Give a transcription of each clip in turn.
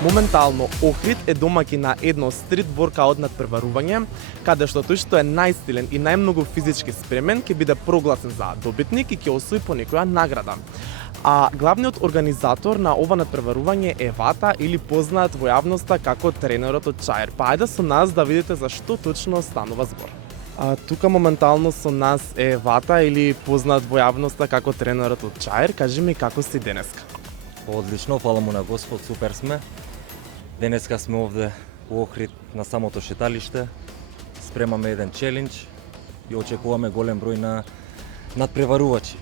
Моментално, Охрид е домаќин на едно стрит воркаут надпреварување, каде што тој што е најстилен и најмногу физички спремен ќе биде прогласен за добитник и ќе освои по некоја награда. А главниот организатор на ова надпреварување е Вата, или познаат во јавноста како тренерот од Чаир. Па ајде со нас да видите за што точно станува збор. Тука моментално со нас е Вата, или познаат во јавноста како тренерот од Чаир. Кажи ми како си денеска? Одлично, фала му на Господ, супер сме. Денеска сме овде у Охрид на самото шеталиште. Спремаме еден челендж и очекуваме голем број на надпреварувачи.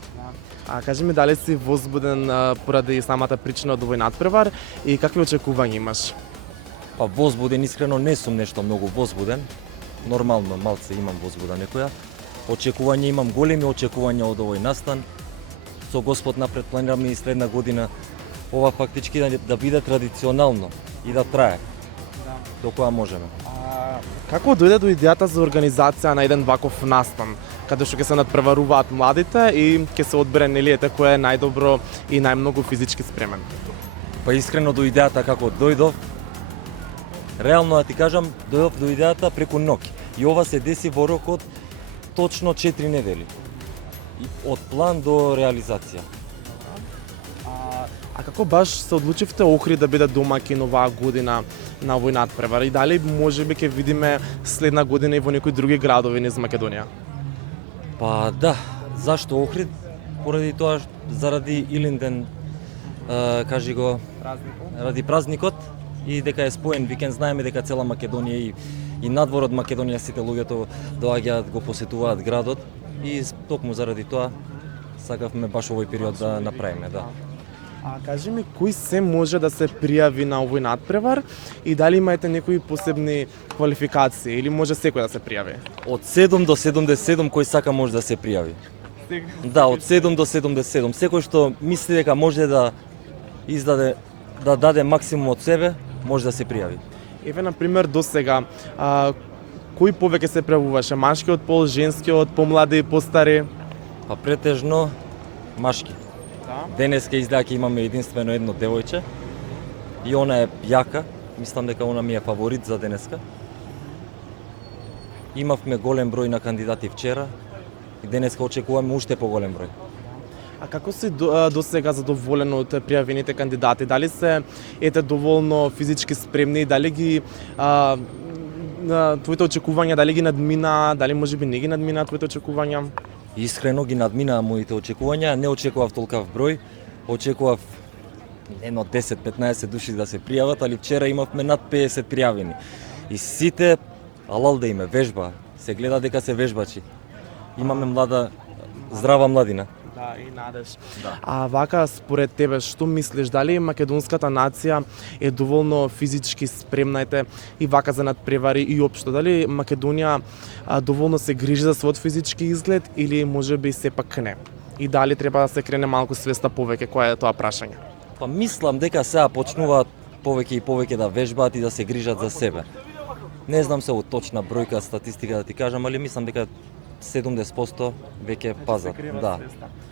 Кажи ми дали си возбуден поради самата причина од овој надпревар и какви очекувања имаш? Па возбуден, искрено не сум нешто многу возбуден. Нормално, малце имам возбуда некоја. Очекувања имам, големи очекувања од овој настан. Со Господ напред планираме и следна година ова фактички да биде традиционално и да трае. До која можеме. Како дојде до идејата за организација на еден ваков настан, каде што ќе се надпреваруваат младите и ќе се одбере ете кој е најдобро и најмногу физички спремен? Па искрено до идејата како дојдов, реално да ти кажам, дојдов до идејата преку ноќ. И ова се деси во рок од точно 4 недели. Од план до реализација. А како баш се одлучивте Охрид да биде домаќин оваа година на овој надпревар? И дали можеби ќе видиме следна година и во некои други градови низ Македонија? Па да, зашто Охрид? Поради тоа, заради Илинден, кажи го, ради празникот и дека е споен викенд, знаеме дека цела Македонија и надвор од Македонија сите луѓето доаѓаат, го посетуваат градот и токму заради тоа сакавме баш овој период да направиме, да. Кажи ми, кој се може да се пријави на овој надпревар и дали имаете некои посебни квалификации или може секој да се пријави? Од 7 до 77 кој сака може да се пријави. Да, од 7 до 77. Секој што мисли дека може да даде максимум од себе, може да се пријави. Еве на пример до сега, кој повеќе се пријавуваше? Машкиот пол, женскиот, помлади, постари? Па претежно машки. Денеска издајќи имаме единствено едно девојче и она е јака, мислам дека она ми е фаворит за денеска. Имавме голем број на кандидати вчера и денеска очекуваме уште поголем број. А како си до сега задоволен од пријавените кандидати? Дали се доволно физички спремни, дали ги твоите очекувања дали ги надмина, дали можеби не ги надмина твоите очекувања? Искрено ги надминаа моите очекувања, не очекував толкав број, очекував едно 10-15 души да се пријават, али вчера имавме над 50 пријавени. И сите, алал да име, вежба, се гледа дека се вежбачи. Имаме млада, здрава младина. Да, и надеж. Да. А вака, според тебе, што мислиш, дали македонската нација е доволно физички спремна и вака за надпревари и општо? Дали Македонија доволно се грижи за својот физички изглед или можеби сепак не? И дали треба да се крене малку свеста повеќе, која е тоа прашање? Па мислам дека сега почнуваат повеќе и повеќе да вежбаат и да се грижат за себе. Не знам се точна бројка, статистика да ти кажам, али мислам дека 70% веќе пазат. Да,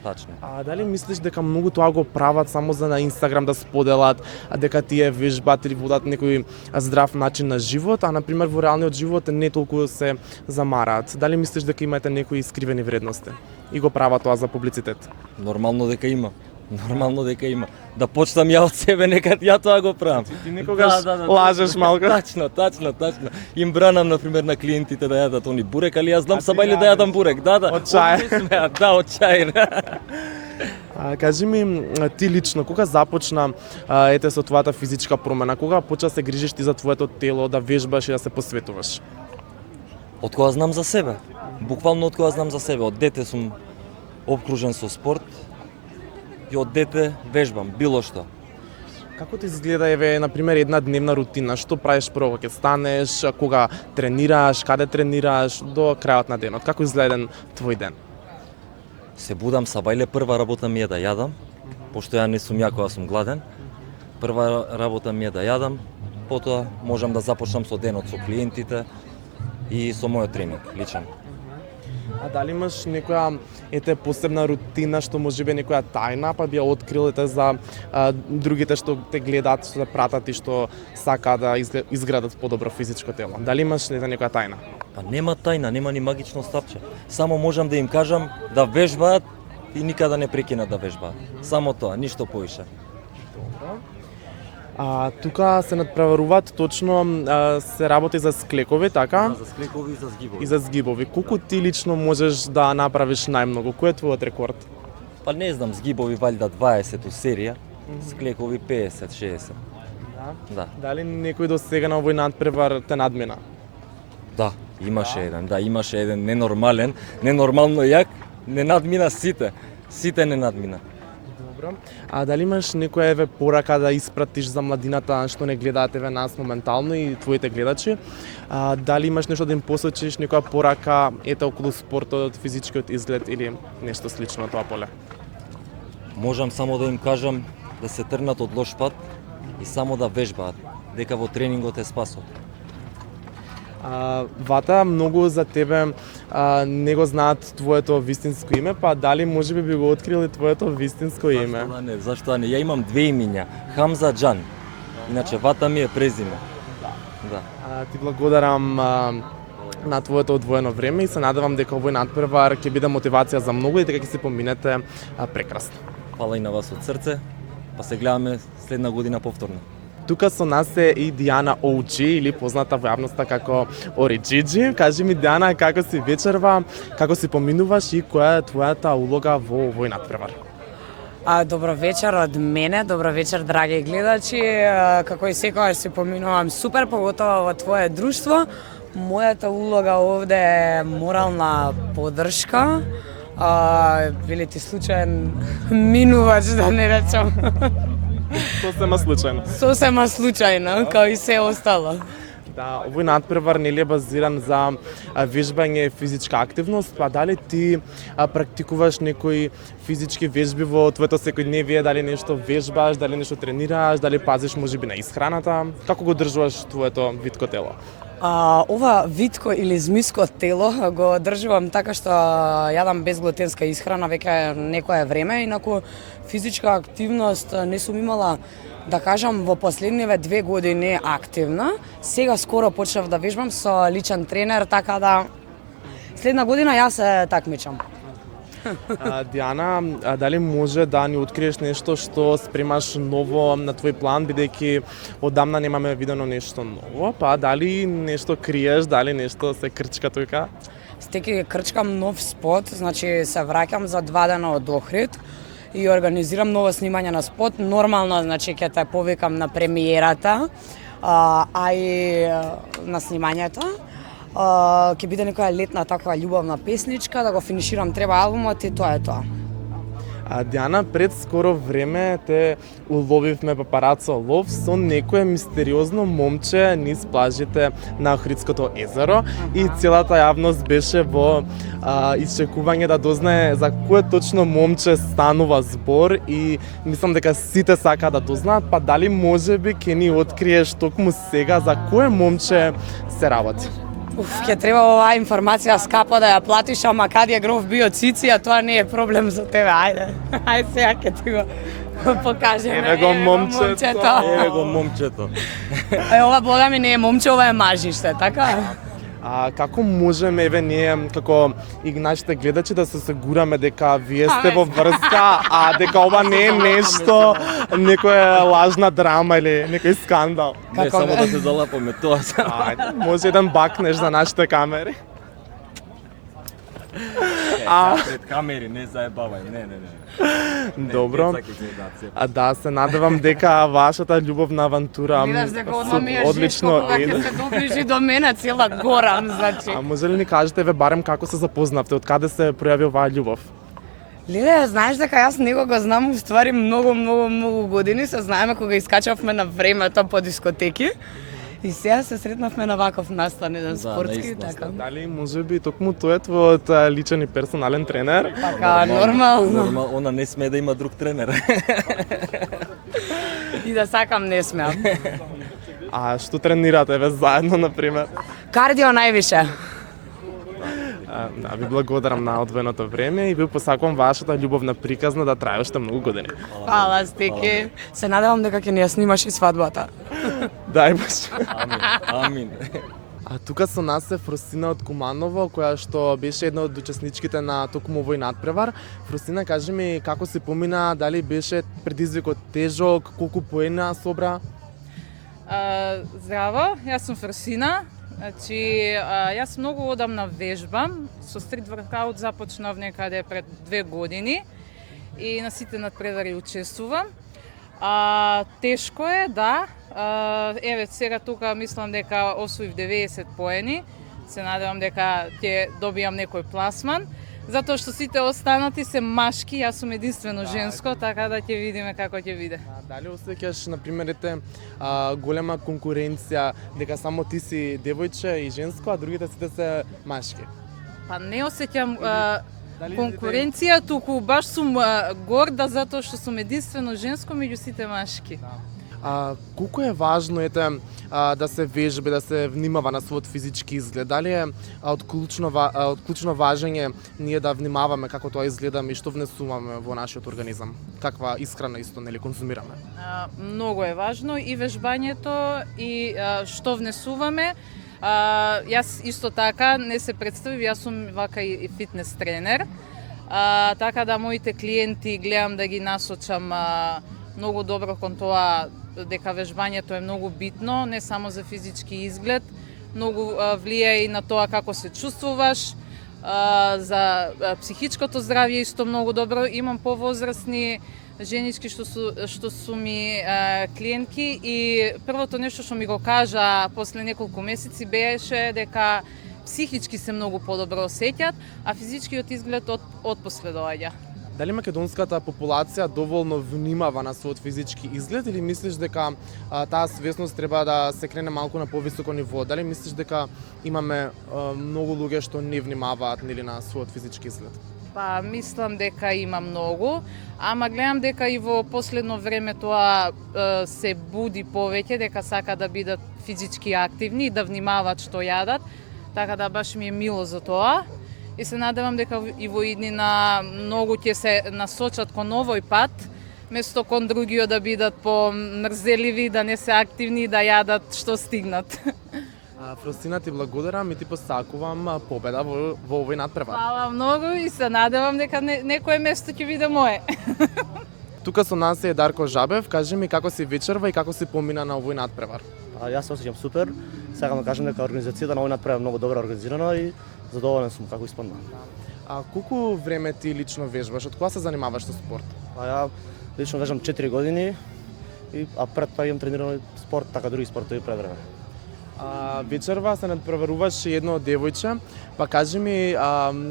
тачно. А дали мислиш дека многу тоа го прават само за на Инстаграм да споделат, дека тие вежбат или водат некој здрав начин на живот, а на пример во реалниот живот не толку се замараат? Дали мислиш дека имате некои скривени вредности и го прават тоа за публицитет? Нормално дека има. Нормално дека има. Да почнам ја од себе, нека ја тоа го правам. Ти некогаш лажеш малку. Тачно. Им бранам на пример на клиентите да јадат они бурек, али јас знам сабајле да јадам бурек. Да. Од чај. Да, од чај. Кажи ми, ти лично, кога започна со твојата физичка промена? Кога почна се грижиш ти за твоето тело, да вежбаш и да се посветуваш? Од кога знам за себе. Буквално од кога знам за себе. Од дете сум обкружен со спорт. И од дете вежбам, било што. Како ти изгледа, на пример, една дневна рутина? Што правиш прво кога ќе станеш, кога тренираш, каде тренираш, до крајот на денот? Како изгледа твој ден? Се будам сабајле, прва работа ми е да јадам, пошто ја не сум ја кога сум гладен. Прва работа ми е да јадам, потоа можам да започнам со денот со клиентите и со мојот тренинг, личен. А дали имаш некоја посебна рутина што можеби некоја тајна, па би ја открил за другите што те гледаат, што те пратат и што сака да изградат подобро физичко тело? Дали имаш некоја тајна? Па нема тајна, нема ни магично стапче. Само можам да им кажам да вежбаат и никада не прекинат да вежбаат. Само тоа, ништо повише. Тука се надпреваруваат точно се работи за склекови, така? За склекови и за згибови. И за згибови. Колку ти лично можеш да направиш најмногу? Кој е твојот рекорд? Па не знам, згибови валјда 20 у серија, склекови 50-60. Да. Дали некој до сега на овој надпревар те надмина? Да, имаше еден ненормален, ненормално јак, не надмина сите. Сите не надмина. Добро. А дали имаш некоја порака да испратиш за младината што не гледаат нас моментално и твоите гледачи? Дали имаш нешто да им посочиш, некоја порака околу спортот, физичкиот изглед или нешто слично на тоа поле? Можам само да им кажам да се тргнат од лош пат и само да вежбаат, дека во тренингот е спасот. Вата, многу за тебе не го знаат твоето вистинско име, па дали можеби би го открили твоето вистинско име? Зашто да не? Ја имам две имиња, Хамза Џан. Иначе Вата ми е презиме. Да. Ти благодарам на твоето одвоено време и се надевам дека овој надпревар ќе биде мотивација за многу и дека ќе се поминете прекрасно. Фала и на вас од срце, па се гледаме следна година повторно. Тука со нас е и Диана OG, или позната во јавноста како Ориджиджи. Кажи ми, Диана, како си вечерва, како си поминуваш и која е твојата улога во овој надпревар? Добро вечер од мене, добро вечер, драги гледачи. Како и секогаш си поминувам супер, поготово во твое друштво. Мојата улога овде е морална поддршка. Били ти случаен минувач, да не речам. Сосема случајно. Сосема случајно, као и се остало. Да, овој надпревар нели е базиран за вежбање и физичка активност, па дали ти практикуваш некои физички вежби во твоето секојдневие, дали нешто вежбаш, дали нешто тренираш, дали пазиш можеби на исхраната? Како го одржуваш твоето витко тело? Ова витко или змиско тело го одржувам така што јадам безглутенска исхрана веќе некое време, инаку физичка активност не сум имала, да кажам, во последниве 2 години активна. Сега скоро почнав да вежбам со личен тренер, така да следна година јас се такмичам. Диана, дали може да ни откриеш нешто што спремаш ново на твој план, бидејќи одамна немаме видено нешто ново, па дали нешто криеш, дали нешто се крчка тука? Стеки крчкам нов спот, значи се враќам за 2 дена од Охрид и организирам ново снимање на спот. Нормално, значи ќе те повикам на премиерата, и на снимањето. Ќе биде некоја летна таква љубовна песничка, да го финиширам треба албумот и тоа е тоа. Диана, пред скоро време те уловивме папарацо лов со некое мистериозно момче низ плажите на Охридското езеро и целата јавност беше во исчекување да дознае за кое точно момче станува збор и мислам дека сите сака да дознаат, па дали можеби ќе ни откриеш токму сега за кое момче се работи? Ќе треба оваа информација скапа да ја платиш, ама каде е гроф био цици, а тоа не е проблем за тебе, ајде. Ајде сега ќе ти го покажеме. Еве го момчето. Еве го момчето. Ова бога ми не е момче, ова е мажиште, така? Како можеме, еве ние, како и нашите гледачи, да се сигураме дека вие сте во врска, дека ова не е нешто, некоја лажна драма или некој скандал? Не, само да се залапаме тоа. Ајде, може еден бакнеш за нашите камери. Пред камери, не заебавај, не. Добро. Да, се надевам дека вашата љубовна авантура одлично е. Ќе се доближи до мене цела гора, значи. Може ли ни кажете барем како се запознавте, од каде се пројави оваа љубов? Леле, знаеш дека јас него го знам уствари многу години, се знаеме кога искачавме на времето по дискотеки. И сега се сретнавме на ваков настан, еден спортски, така. Дали можеби токму тој е твојот личен и персонален тренер? Така, нормално. Она не смее да има друг тренер. И да сакам не смеам. А што тренирате ве заедно, например? Кардио највише. Да, ви благодарам на одвоеното време и ви посакувам вашата љубовна приказна да трае уште многу години. Фала, Стеки. Се надевам дека ќе ни ја снимаш и свадбата. Дај баш. Амин, амин. А тука со нас е Фросина од Куманово, која што беше една од учесничките на токму овој надпревар. Фросина, кажи ми како се помина, дали беше предизвикот тежок, колку поена собра? Здраво, јас сум Фросина. Значи, јас многу одамна вежбам. Со стрит воркаут започнав некаде пред 2 години и на сите надпревари учествувам. Тешко е, да. Еве, сега тука мислам дека освоив 90 поени. Се надевам дека ќе добијам некој пласман. Затоа што сите останати се машки, јас сум единствено женско, така да ќе видиме како ќе биде. Дали осеќаш, например, голема конкуренција, дека само ти си девојче и женско, а другите сите се машки? Па не осеќам конкуренција, туку баш сум горда затоа што сум единствено женско меѓу сите машки. Колку е важно да се вежби, да се внимава на својот физички изглед? Дали е од клучно важење ние да внимаваме како тоа изгледа и што внесуваме во нашиот организам? Каква исхрана исто нели конзумираме? Многу е важно и вежбањето и што внесуваме. Јас исто така не се представив, јас сум вака и фитнес тренер. Така да моите клиенти гледам да ги насочам многу добро кон тоа дека вежбањето е многу битно, не само за физички изглед, многу влијае и на тоа како се чувствуваш, за психичкото здравје исто многу добро. Имам повозрасни женички што су ми клиентки и првото нешто што ми го кажа после неколку месеци беше дека психички се многу подобро осеќаат, а физичкиот изглед отпосле доаѓа. Дали македонската популација доволно внимава на својот физички изглед или мислиш дека таа свесност треба да се крене малку на повисоко ниво? Дали мислиш дека имаме многу луѓе што не внимаваат нели на својот физички изглед? Па мислам дека има многу, ама гледам дека и во последно време тоа се буди повеќе, дека сака да бидат физички активни и да внимаваат што јадат, така да баш ми е мило за тоа. И се надевам дека и во иднина многу ќе се насочат кон овој пат, место кон другиот да бидат помрзеливи, да не се активни и да јадат што стигнат. Фросина, ти благодарам и ти посакувам победа во овој надпревар. Фала многу и се надевам дека некое место ќе биде мое. Тука со нас е Дарко Жабев. Кажи ми како си вечерва и како си помина на овој надпревар? Јас се осеќам супер. Сакам да кажам дека организацијата на овој надпревар е многу добро организирана и задоволен сум како испадна. Колку време ти лично вежбаш? Од кога се занимаваш со спорт? Ја лично вежбам 4 години а пред тоа имам тренирано спорт, така други спортови пред време. Вечерва се надпреваруваш едно девојче, па кажи ми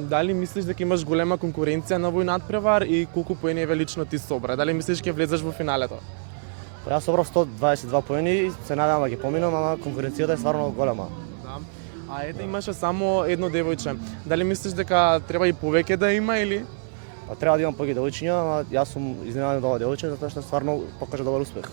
дали мислиш дека имаш голема конкуренција на овој надпревар и колку поени еве лично ти собра? Дали мислиш ќе влезеш во финалето? Јас собрав 122 поени и се надевам да ги поминам, ама конкуренцијата е стварно голема. Ете имаше само едно девојче. Дали мислиш дека треба и повеќе да има или? Треба да имам повеќе девојчиња, ама јас сум изненаден од ова девојче затоа што стварно покажа добар успех.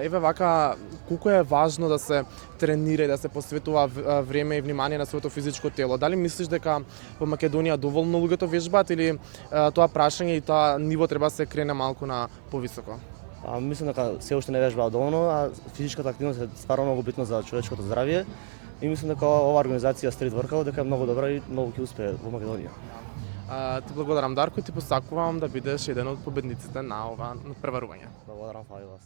Еве вака, колку е важно да се тренира и да се посветува време и внимание на своето физичко тело? Дали мислиш дека во Македонија доволно луѓето вежбаат или тоа прашање и тоа ниво треба да се крене малку на повисоко? Мислам дека се уште не вежбаат доволно, а физичката активност е стварно многу битна за човечкото здравје и мислам дека оваа организација Street Workout дека е многу добра и многу ќе успее во Македонија. Ти благодарам, Дарко, и ти посакувам да бидеш еден од победниците на ова надпреварување. Благодарам, фала и вас.